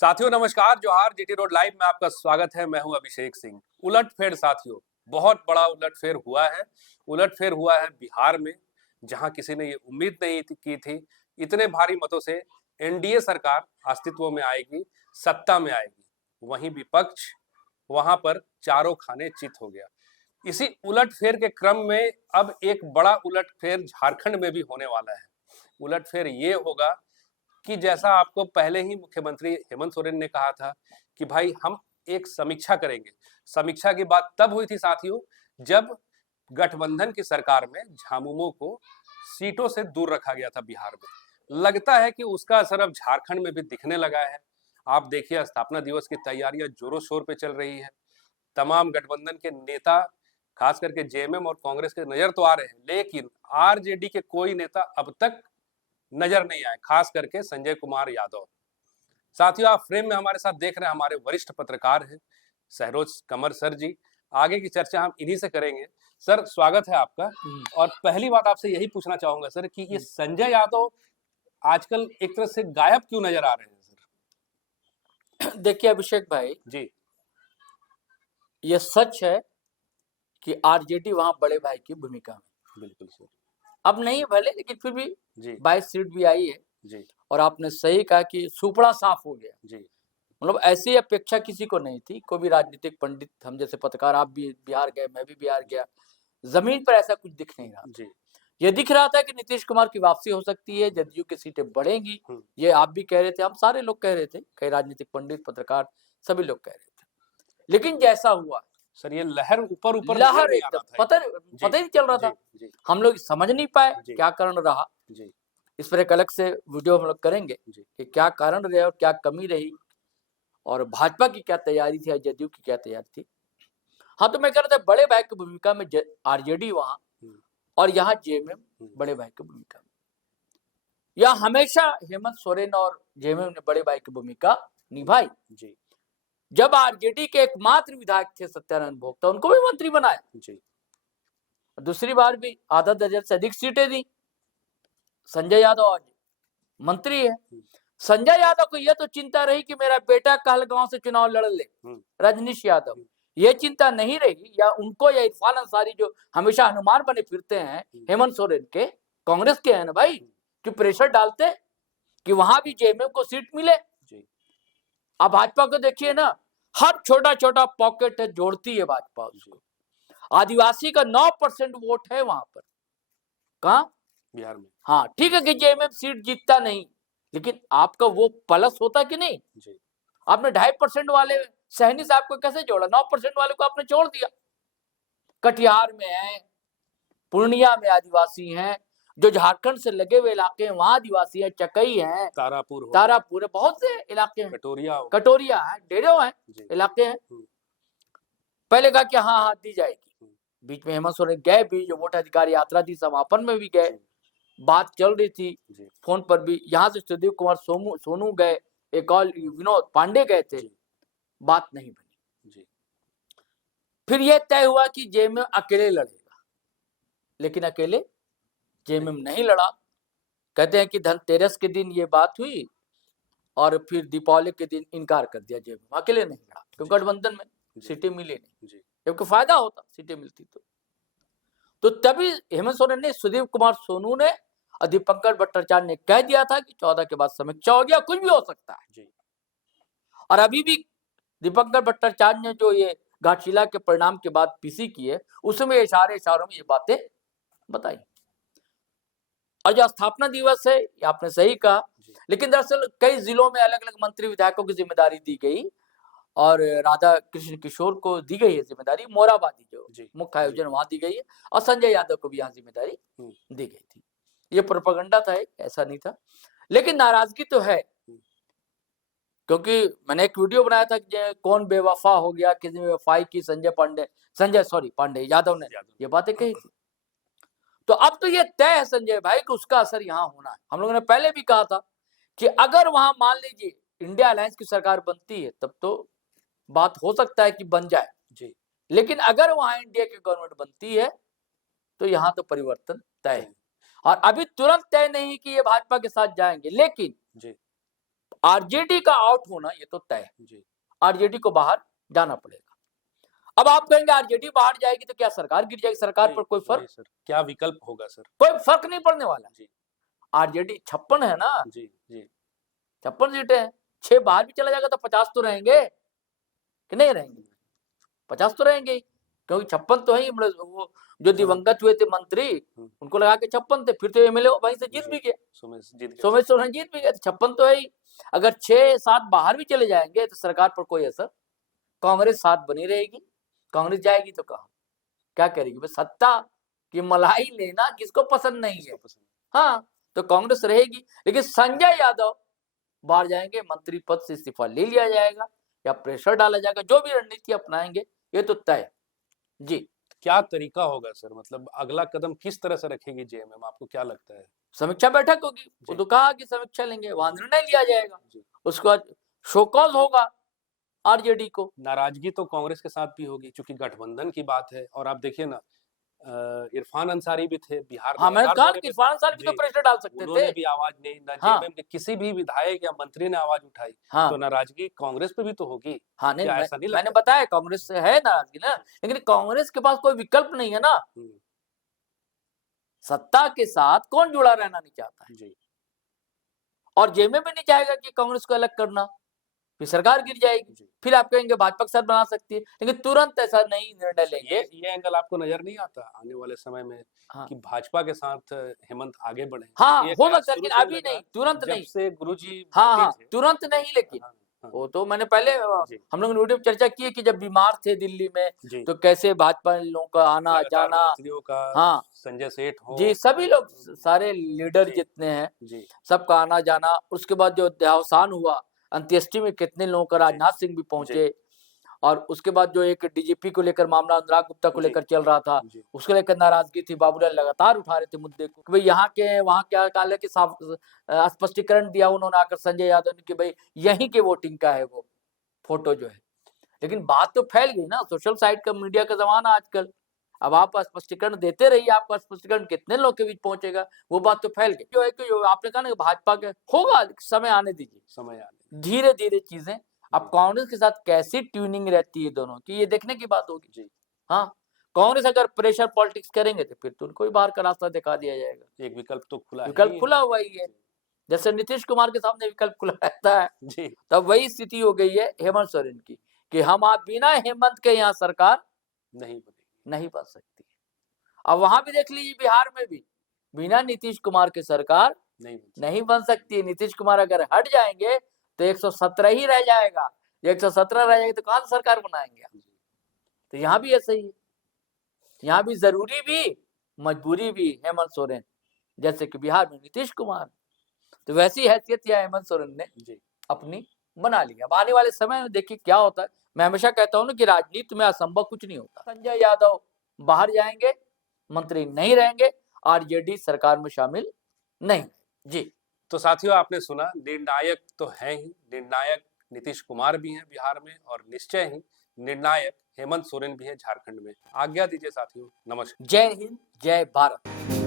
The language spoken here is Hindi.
साथियों नमस्कार, जोहार। जीटी रोड लाइव में आपका स्वागत है। मैं हूं अभिषेक सिंह। उलटफेर साथियों, बहुत बड़ा उलटफेर हुआ है। उलटफेर हुआ है बिहार में, जहां किसी ने ये उम्मीद नहीं की थी इतने भारी मतों से एनडीए सरकार अस्तित्व में आएगी, सत्ता में आएगी। वहीं विपक्ष वहां पर चारों खाने चित हो गया। इसी उलटफेर के क्रम में अब एक बड़ा उलटफेर झारखंड में भी होने वाला है। उलटफेर ये होगा कि जैसा आपको पहले ही मुख्यमंत्री हेमंत सोरेन ने कहा था कि भाई हम एक समीक्षा करेंगे। समीक्षा की बात तब हुई थी साथियों, जब गठबंधन की सरकार में झामुमो को सीटों से दूर रखा गया था बिहार में। लगता है कि उसका असर अब झारखंड में भी दिखने लगा है। आप देखिए, स्थापना दिवस की तैयारियां जोरों शोर पे चल रही है। तमाम गठबंधन के नेता, खास करके जेएमएम और कांग्रेस के नजर तो आ रहे हैं, लेकिन आरजेडी के कोई नेता अब तक नजर नहीं आए, खास करके संजय कुमार यादव। साथियों, आप फ्रेम में हमारे साथ देख रहे हैं, हमारे वरिष्ठ पत्रकार हैं सहरोज कमर सर जी। आगे की चर्चा हम इन्हीं से करेंगे। सर, स्वागत है आपका। और पहली बात आपसे यही पूछना चाहूंगा सर कि ये संजय यादव आजकल एक तरह से गायब क्यों नजर आ रहे हैं सर? देखिए अभिषेक भाई जी, ये सच है कि आरजेडी वहां बड़े भाई की भूमिका में बिल्कुल सर। अब नहीं है भले, लेकिन फिर भी जी 22 सीट भी आई है। जी और आपने सही कहा कि सुपड़ा साफ हो गया। जी मतलब ऐसी अपेक्षा किसी को नहीं थी। कोई भी राजनीतिक पंडित, हम जैसे पत्रकार, आप भी बिहार गए, मैं भी बिहार गया, जमीन पर ऐसा कुछ दिख नहीं रहा था। जी ये दिख रहा था कि नीतीश कुमार की वापसी हो सकती है, जदयू की सीटें बढ़ेंगी। ये आप भी कह रहे थे, हम सारे लोग कह रहे थे, कई राजनीतिक पंडित, पत्रकार, सभी लोग कह रहे थे। लेकिन जैसा हुआ सर, ये लहर ऊपर ऊपर लहर नहीं आ एकदम रहा था। पता ही नहीं चल रहा था। जी हम लोग समझ नहीं पाए जी क्या कारण रहा। जी इस पर एक अलग से वीडियो हम लोग करेंगे जी कि क्या कारण रहे और क्या कमी रही, और भाजपा की क्या तैयारी थी और जदयू की क्या तैयारी थी। हाँ, तो मैं कह रहा था बड़े भाई की भूमिका में आरजेडी वहां, और यहाँ जेएमएम बड़े भाई की भूमिका में। यह हमेशा हेमंत सोरेन और जेएमएम ने बड़े भाई की भूमिका निभाई। जी जब आरजेडी के एकमात्र विधायक थे सत्यानंद भोक्ता, उनको भी मंत्री बनाया। जी दूसरी बार भी आधा दर्जन से अधिक सीटें दी। संजय यादव आज मंत्री है। संजय यादव को यह तो चिंता रही कि मेरा बेटा कहलगांव से चुनाव लड़ ले, रजनीश यादव। ये चिंता नहीं रही, या उनको या इरफान अंसारी जो हमेशा हनुमान बने फिरते हैं हेमंत सोरेन के, कांग्रेस के हैं ना भाई, कि प्रेशर डालते कि वहां भी जेएमएम को सीट मिले। अब भाजपा को देखिए ना, हर छोटा छोटा पॉकेट है, जोड़ती है भाजपा उसको। आदिवासी का 9% वोट है वहां पर, कहा बिहार में। हाँ ठीक है कि जेएमएम सीट जीतता नहीं, लेकिन आपका वो प्लस होता कि नहीं। जी आपने 2.5% वाले सहनी साहब को कैसे जोड़ा, 9% वाले को आपने छोड़ दिया। कटिहार में है, पूर्णिया में आदिवासी हैं, जो झारखंड से लगे हुए इलाके हैं वहां आदिवासी है, चकई है, तारापुर है, बहुत से इलाके हैं, कटोरिया है, डेढ़ों है इलाके हैं। पहले कहा कि हाँ हाँ दी जाएगी। बीच में हेमंत सोरेन गए भी, जो वोट अधिकार यात्रा थी, समापन में भी गए, बात चल रही थी फोन पर भी। यहाँ से सुदीप कुमार सोनू गए, एक और विनोद पांडे गए थे, बात नहीं बनी। फिर यह तय हुआ कि जेएमएम अकेले लड़ेगा, लेकिन अकेले जेएमएम नहीं लड़ा। कहते हैं कि धनतेरस के दिन ये बात हुई और फिर दीपावली के दिन इनकार कर दिया। जेएमएम अकेले नहीं लड़ा, क्योंकि गठबंधन में सीटें मिली नहीं, जबकि फायदा होता सीटें मिलती तो तभी हेमंत सोरेन ने, सुदीप कुमार सोनू ने और दीपंकर भट्टाचार्य ने कह दिया था कि 14 के बाद समीक्षा हो गया, कुछ भी हो सकता है। और अभी भी दीपंकर भट्टाचार्य ने जो ये घाटशिला के परिणाम के बाद पीसी किए, उसमें इशारों में ये बातें बताई। और जो स्थापना दिवस है, आपने सही कहा, लेकिन दरअसल कई जिलों में अलग अलग मंत्री विधायकों की जिम्मेदारी दी गई, और राधा कृष्ण किशोर को दी गई है जिम्मेदारी, मोराबादी जो मुख्य आयोजन वहां दी गई है, और संजय यादव को भी यहाँ जिम्मेदारी दी गई थी। ये प्रोपेगेंडा था, ऐसा नहीं था, लेकिन नाराजगी तो है। क्योंकि मैंने एक वीडियो बनाया था कि कौन बेवफा हो गया, किसी ने बेवफाई की, पांडे यादव ने ये बातें कही थी। तो अब तो ये तय है संजय भाई कि उसका असर यहाँ होना है। हम लोगों ने पहले भी कहा था कि अगर वहां मान लीजिए इंडिया अलायंस की सरकार बनती है, तब तो बात हो सकता है कि बन जाए, लेकिन अगर वहां इंडिया की गवर्नमेंट बनती है तो यहाँ तो परिवर्तन तय है। और अभी तुरंत तय नहीं कि ये भाजपा के साथ जाएंगे, लेकिन आरजेडी का आउट होना ये तो तय है, जी आरजेडी को बाहर जाना पड़ेगा। अब आप कहेंगे आरजेडी बाहर जाएगी तो क्या सरकार गिर जाएगी? सरकार पर कोई फर्क, सर क्या विकल्प होगा सर? कोई फर्क नहीं पड़ने वाला। जी आरजेडी 56 है ना, जी जी 56 सीटें हैं, 6 बाहर भी चला जाएगा तो 50 तो रहेंगे कि नहीं रहेंगे? 50 तो रहेंगे ही, क्योंकि 56 तो है ही। वो जो दिवंगत हुए थे मंत्री, उनको लगा के 56 थे, फिर तो एमएलए वहीं से जीत भी गया, सोमेश सोरेन जीत भी गया, तो 56 तो है ही। अगर 6-7 बाहर भी चले जाएंगे तो सरकार पर कोई असर, कांग्रेस साथ बनी रहेगी। कांग्रेस जाएगी तो कहा क्या करेगी? बस सत्ता की मलाई लेना किसको पसंद नहीं है? हाँ, तो कांग्रेस रहेगी, लेकिन संजय यादव बाहर जाएंगे, मंत्री पद से इस्तीफा ले लिया जाएगा या प्रेशर डाला जाएगा, जो भी रणनीति अपनाएंगे ये तो तय है। जी, क्या तरीका होगा सर? मतलब अगला कदम किस तरह से रखेगी जेएमएम, आपको क्या लगता है? समीक्षा बैठक होगी, वो तो कहा कि समीक्षा लेंगे, वहां निर्णय लिया जाएगा, उसके बाद शोकॉज होगा आरजेडी को। नाराजगी तो कांग्रेस के साथ भी होगी, क्योंकि गठबंधन की बात है। और आप देखिए ना, इरफान अंसारी भी थे बिहार में। हाँ, मैंने कहा कि इरफान अंसारी भी तो प्रेशर डाल सकते थे, उन्होंने भी आवाज नहीं, ना जेएमएम के किसी भी विधायक या मंत्री ने आवाज उठाई। तो नाराजगी कांग्रेस पे भी तो होगी। हाँ, नहीं, ऐसा नहीं मैंने बताया कांग्रेस से है नाराजगी ना, लेकिन कांग्रेस के पास कोई विकल्प नहीं है ना। सत्ता के साथ कौन जुड़ा रहना नहीं चाहता है जी। और जेएमएम भी नहीं चाहेगा कि कांग्रेस को अलग करना, फिर सरकार गिर जाएगी। फिर आप कहेंगे भाजपा के साथ बना सकती है, लेकिन तुरंत ऐसा नहीं निर्णय लेंगे। ये एंगल आपको नजर नहीं आता आने वाले समय में? हाँ, कि भाजपा के साथ हेमंत आगे बढ़े? हाँ, हो सकता है, लेकिन अभी नहीं, तुरंत नहीं। से गुरुजी हाँ, तुरंत नहीं, लेकिन वो तो मैंने पहले हम लोग वीडियो चर्चा की है कि जब बीमार थे दिल्ली में तो कैसे भाजपा लोगों का आना जाना, हाँ, संजय सेठ हो जी, सभी लोग, सारे लीडर जितने हैं सबका आना जाना। उसके बाद जो देहावसान हुआ, अंत्येष्टि में कितने लोगों का, राजनाथ सिंह भी पहुंचे। और उसके बाद जो एक डीजीपी को लेकर मामला अनुराग गुप्ता को लेकर चल रहा था, उसको लेकर नाराजगी थी। बाबूलाल लगातार उठा रहे थे मुद्दे को कि भाई यहाँ के वहाँ क्या काले के साफ स्पष्टीकरण दिया उन्होंने आकर संजय यादव ने कि भाई यहीं के वोटिंग का है वो फोटो जो है। लेकिन बात तो फैल गई ना, सोशल साइट का, मीडिया का जमाना आजकल। अब आप स्पष्टीकरण देते रहिए, आपका स्पष्टीकरण कितने लोग के बीच पहुंचेगा, वो बात तो फैल गई। जो है कि जो आपने कहा ना भाजपा के होगा, समय आने दीजिए, समय आने, धीरे धीरे चीजें। अब कांग्रेस के साथ कैसी ट्यूनिंग रहती है दोनों की, ये देखने की बात होगी जी। हाँ, कांग्रेस अगर प्रेशर पॉलिटिक्स करेंगे तो फिर तो उनको ही बाहर का रास्ता दिखा दिया जाएगा। एक विकल्प तो खुला है, विकल्प खुला हुआ ही है, जैसे नीतीश कुमार के सामने विकल्प खुला रहता है जी। तब वही स्थिति हो गई है हेमंत सोरेन की कि हम आप बिना हेमंत के यहाँ सरकार नहीं बन सकती। अब वहां भी देख लीजिए, बिहार में भी बिना नीतीश कुमार के सरकार नहीं बन सकती है। नीतीश कुमार अगर हट जाएंगे तो 117 ही रह जाएगा, 117 रह जाएगा तो कहां से सरकार बनाएंगे? तो यहाँ भी ऐसा ही है, यहाँ भी जरूरी भी मजबूरी भी हेमंत सोरेन जैसे कि बिहार में नीतीश कुमार, तो वैसी हैसियत यह हेमंत सोरेन ने अपनी बना लिया। अब आने वाले समय में देखिए क्या होता है। मैं हमेशा कहता हूँ ना कि राजनीति में असंभव कुछ नहीं होता। संजय यादव बाहर जाएंगे, मंत्री नहीं रहेंगे, आरजेडी सरकार में शामिल नहीं जी। तो साथियों, आपने सुना, निर्णायक तो है ही, निर्णायक नीतीश कुमार भी हैं बिहार में, और निश्चय ही निर्णायक हेमंत सोरेन भी है झारखंड में। आज्ञा दीजिए साथियों, नमस्कार। जय हिंद, जय भारत।